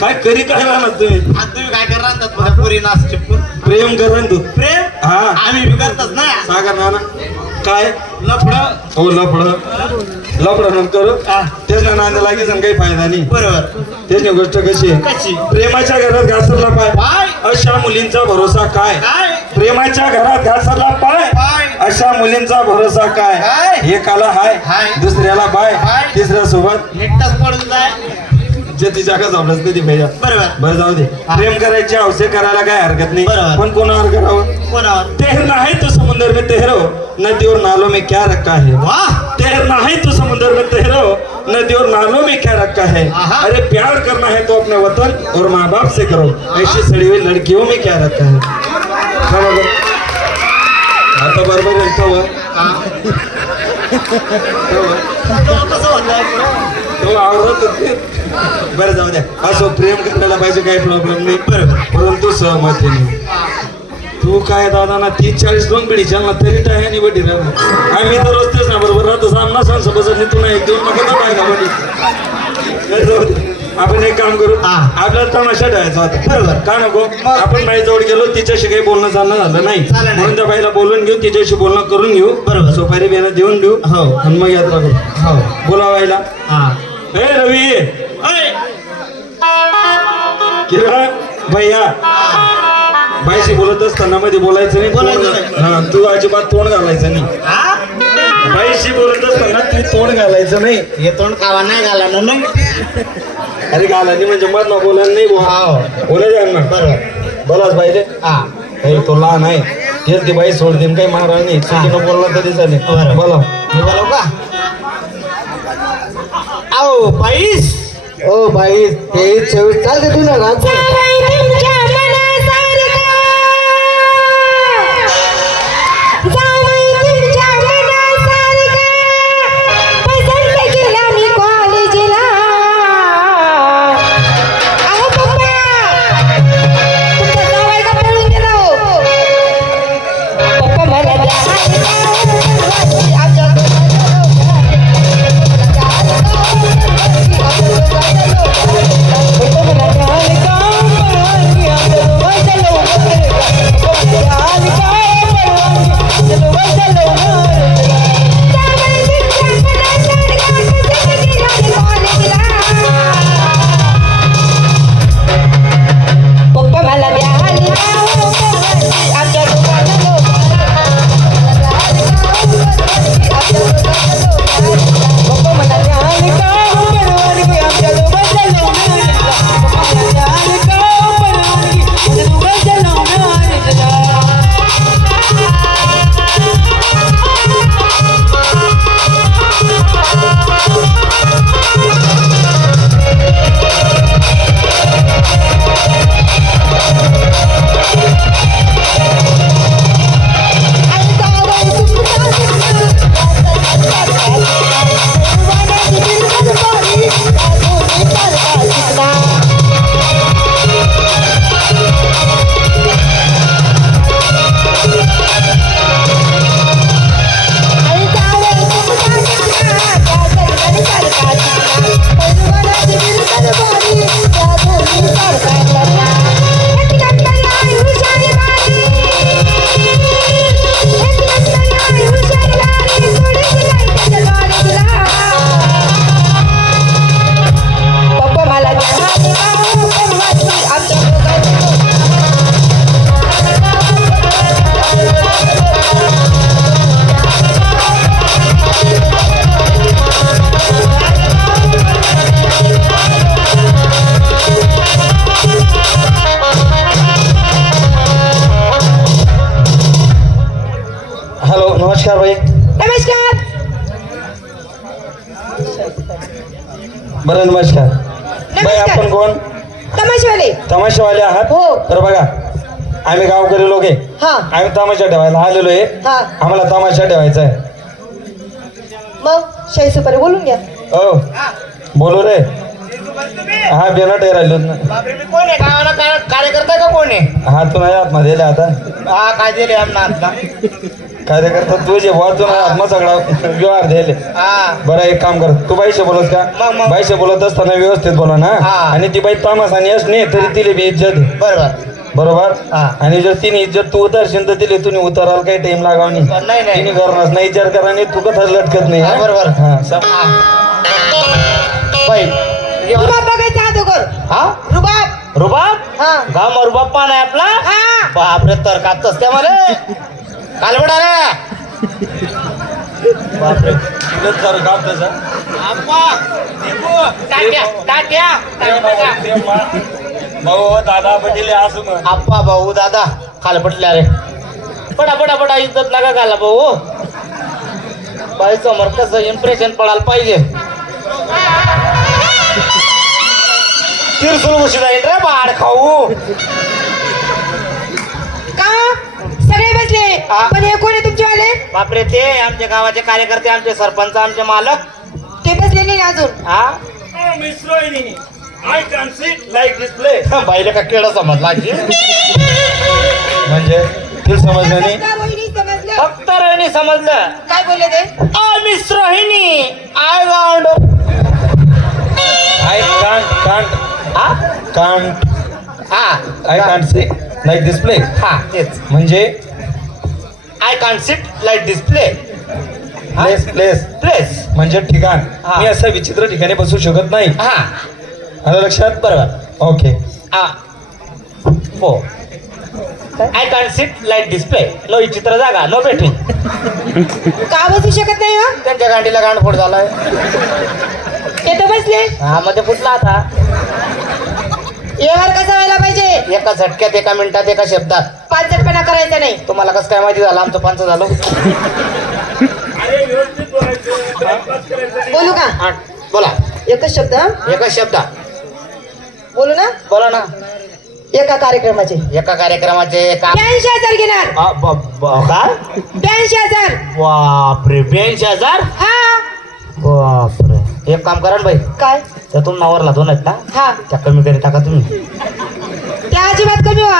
काय करी काय राहणार तुम्ही आणि तुम्ही काय करणार ना तुझ्या पुरी नाच चिपकून प्रेम कर तू प्रेम? हा. आम्ही बी करतच ना सागर नाना काय? लफड. हो लफड. लफड नंतर तेच ना नांदा लागेल आणि काही फायदा नाही. बरोबर. ना गोष्ट कशी आहे? कशी? प्रेमाच्या घरात घासरला पाय. पाय. अशा मुलींचा भरोसा काय? काय? प्रेमाच्या घरात घासरला पाय. पाय. अशा मुलींचा भरोसा काय? काय? एकाला हाय हाय. दुसऱ्याला बाय बाय. तिसऱ्या सोबत. एकटाच पडून जाय. जे तिच्या का जमलंच नाही ती भैया. बरोबर. बरं जाऊ दे. हा. प्रेम करायची हौसे करायला काय हरकत नाही. बरोबर. पण कोणावर करावं? कोणावर? तैरना है तो समुंदर में तैरो नदी और नालों में क्या रखा है? वाह! तैरना है तो समुंदर में तैरो नदी और नालों में क्या रखा है। अरे प्यार करना है तो अपने वतन और माँ बाप से करो ऐसी सड़ी हुई लड़कियों में क्या रखा है. आता बरोबर आहे तो वर. तो वर. कसं होतं तो आवडत होते. बरं जाऊ द्या असो प्रेम करायला पाहिजे काही प्रॉब्लेम नाही बरोबर. परंतु सहमतीने तू काय दादा ना तीस चाळीस दोन पिढी ना तरी टाय आणि बडी राहणार आम्ही तर रस्तेच ना बरोबर? राहतो सामना सांग बसत तू नाही एक दोन नका तर. आपण. एक काम करू. हा. आपल्याला तमाशा ठेवायचा होता. बरोबर. का नको? आपण बाई जवळ गेलो तिच्याशी काही बोलणं चालणं झालं नाही. झालं नाही. म्हणून त्या बाईला बोलून घेऊ तिच्याशी बोलणं करून घेऊ. बरोबर. सोपारी बिना देऊन देऊ. हो. आणि मग यात्रा करू. हो. बोला बाईला हा. ए रवी! भैया. बाईशी बोलत असताना मध्ये बोलायचं नाही. हा तू अजिबात तोंड घालायचं नाही. हा? बाईशी बोलत असताना तू तोंड घालायचं नाही. हे तोंड खावा नाही घाला ना. नाही अरे घाला नाही म्हणजे मधला बोलायला नाही बोला हो बोला द्या बरोबर. बोलाच पाहिजे हा. काही तो लहान आहे. तेच ती बाई सोड देईन काही महाराज नाही. चुकीनं बोलला तरी चालेल बरं. बोला. मी बोलाव का? आओ बाईस. ओ बाई तेवीस चोवीस चालते तू ना नमस्कार भाई। नमस्कार। बरं नमस्कार। बाई नमस्कार. आपण कोण? तमाशेवाले। तमाशावाले आहात? हो. तर बघा. आम्ही गावकरी लोक आहे. हा. आम्ही तमाशा ठेवायला आलेलो आहे. हा. आम्हाला तमाशा ठेवायचा आहे. मग शाही सुपारी बोलून घ्या. हो. बोलू रे. हा बेनट आहे राहिलो. ना बापरे मी कोण आहे? गावाला काय- कार्यकर्ता का कोण आहे? हा तू नाही आतमध्ये आला आता. हा काय दिले आमना आता कार्यकर्ता तुझे वाचून आत्मा सगळा व्यवहार द्यायले. हा. बरं एक काम कर तू बाईशी बोलत का. बाईशी बोलत असताना व्यवस्थित बोला ना. हा. आणि ती बाई तामास आणि असणे तरी तिले बी इज्जत आहे. बरोबर. बरोबर? हा. आणि जर तिने इज्जत तू उतारशील तर तिले तुम्ही उतारायला काही टाइम लागाव नाही. नाही, नाही. तिने करणार नाही विचार करा नाही तू कथा लटकत नाही? बरोबर. हा रुबाब हा? रुबाब. रुबाब? हा. गाव रुबाब पान आहे आपला? हा. बापरे तर कातच त्या मला. कालवड रे बापरे तुला जर गाव तसं. टाट्या टाट्या ते मा- भाऊ दादा पटेल असं. आप्पा भाऊ दादा रे पडा पडा पडा इज्जत नका घाला भाऊ. बाई समोर कसं इम्प्रेशन पडायला पाहिजे. तिरसूल उशी जाईल रे बाड खाऊ. हा. पण हे कोण आहे तुमचे वाले बापरे ते आमच्या गावाचे कार्यकर्ते आमचे सरपंच आमचे मालक. ते बसले नाही अजून. हा? Oh, Miss Rohini, I can sit like this place. बाईला का केळं समजला की म्हणजे तिला समजलं नाही? फक्त रोहिणी समजलं. काय बोलले ते? आ miss Rohini. I want I can't can't हा? कांट हा. I can't say like this play हा तेच. म्हणजे I can't sit like this play place place place म्हणजे ठिकाण. हा. मी असं विचित्र ठिकाणी बसू शकत नाही. हा. आलं लक्षात? बरोबर. ओके आ हो. I can't sit like display no चित्र जागा नो बेटिंग का बसू शकत नाही हो? त्यांच्या गांडीला गांडफोड झालाय. ते तर बसले. हा मध्ये फुटला आता. व्यवहार कसा व्हायला पाहिजे? एका झटक्यात एका मिनिटात एका शब्दात. पाचटपणा करायचा नाही. तुम्हाला कसं काय माहिती झालं? आमचं पंच झालं. बोलू का? हा, बोला. एकच शब्द हं? एकच शब्दात बोलू ना? बोला ना. एका कार्यक्रमाचे. एका कार्यक्रमाचे एका ब्याऐंशी हजार घेणार. आ, ब- ब- काय ब्याऐंशी हजार. बापरे ब्याऐंशी हजार? हा. बापरे. एक काम करा ना बाई. काय? त्या तुम नावरला दोन आहेत ना? हा. त्या कमी करी टाका तुम्ही. त्या अजिबात कमी व्हा